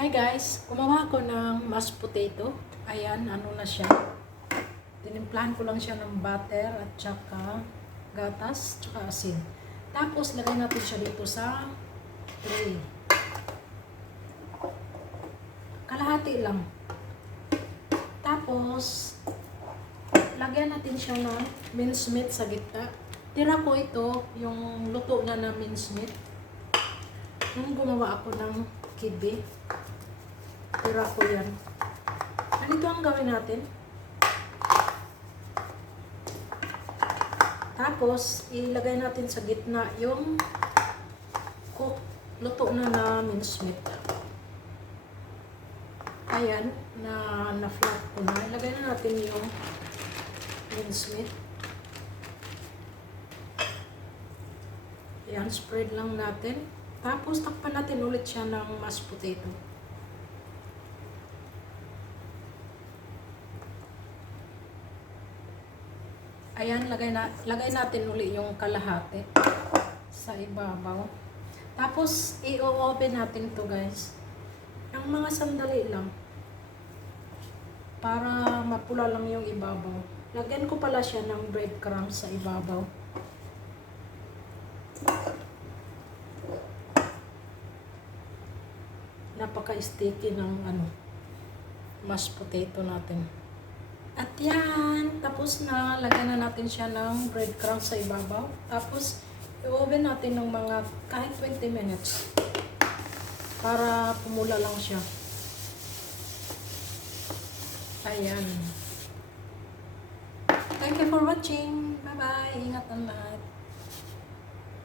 Hi guys, gumawa ko ng mashed potato. Ayan, ano na siya. Tinimplahan ko lang siya ng butter at saka gatas, saka asin. Tapos, lagay natin siya dito sa tray. Kalahati lang. Tapos, lagyan natin siya ng mincemeat sa gitna. Tira ko ito, yung luto na na mincemeat. Nung gumawa ako ng kibe. Tira ko yan. Ganito ang gawin natin. Tapos, ilagay natin sa gitna yung luto na mincemeat. Ayan, na-flat ko na. Ilagay na natin yung mincemeat. Ayan, spread lang natin. Tapos, takpan natin ulit siya ng mashed potato. Ayan, lagay natin uli yung kalahati sa ibabaw. Tapos, i-open natin to guys. Ang mga sandali lang. Para mapula lang yung ibabaw. Lagyan ko pala siya ng breadcrumbs sa ibabaw. Napaka-sticky ng mashed potato natin. At yan, tapos na, lagyan na natin siya ng breadcrumbs sa ibabaw. Tapos, i-oven natin ng mga kahit 20 minutes para pumula lang siya. Ayan. Thank you for watching. Bye-bye. Ingat ang lahat.